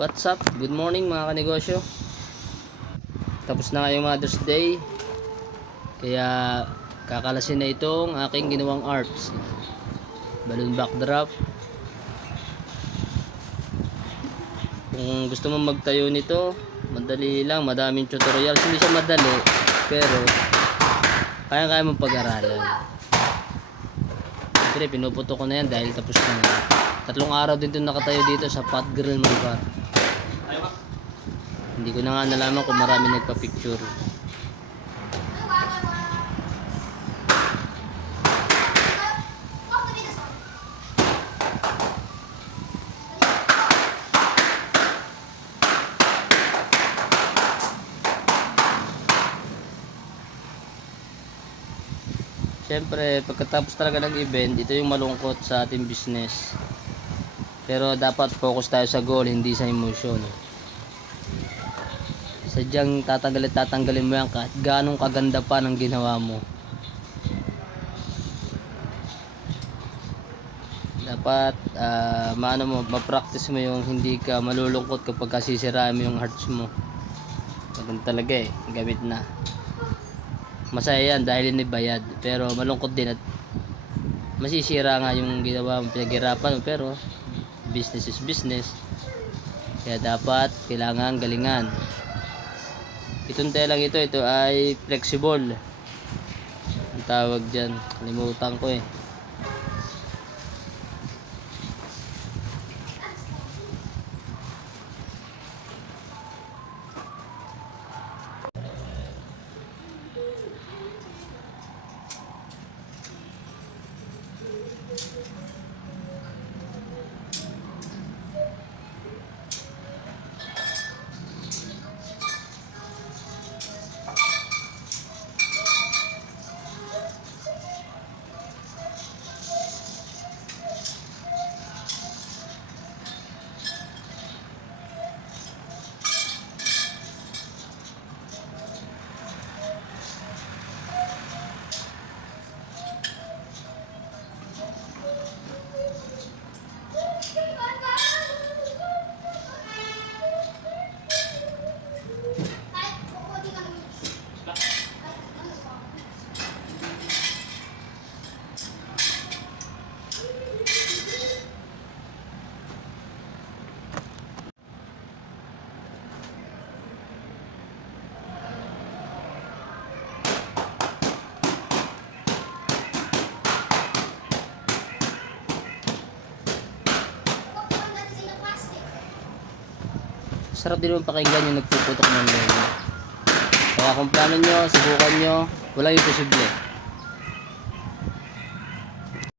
What's up? Good morning mga kanegosyo. Tapos na ngayong Mother's Day. Kaya kakalasin na itong aking ginawang arts. Balloon backdrop. Kung gusto mo magtayo nito, madali lang, madaming tutorials. Hindi siya madali, pero kaya mong pag-aralan. Siyempre, pinuputo ko na yan dahil tapos na. 3 araw din ito nakatayo dito sa pot grill mga. Hindi ko na nga nalaman kung marami nagpa-picture. Siyempre, pagkatapos talaga ng event, ito yung malungkot sa ating business. Pero dapat focus tayo sa goal, hindi sa emotion. Sadyang tatanggalin mo yan kahit ganong kaganda pa ng ginawa mo. Dapat ma-practice mo yung hindi ka malulungkot kapag sisiraan mo yung hearts mo. Ganun talaga gamit na. Masaya yan dahil inibayad, pero malungkot din at masisira nga yung ginawa mo, pinaghirapan mo, pero business is business. Kaya dapat kailangan galingan. Itong telang ito ay flexible ang tawag dyan, kalimutan ko Sarap din naman pakinggan yung nagpuputok ng lolo. Kaya kung plano nyo, subukan nyo, walang imposible.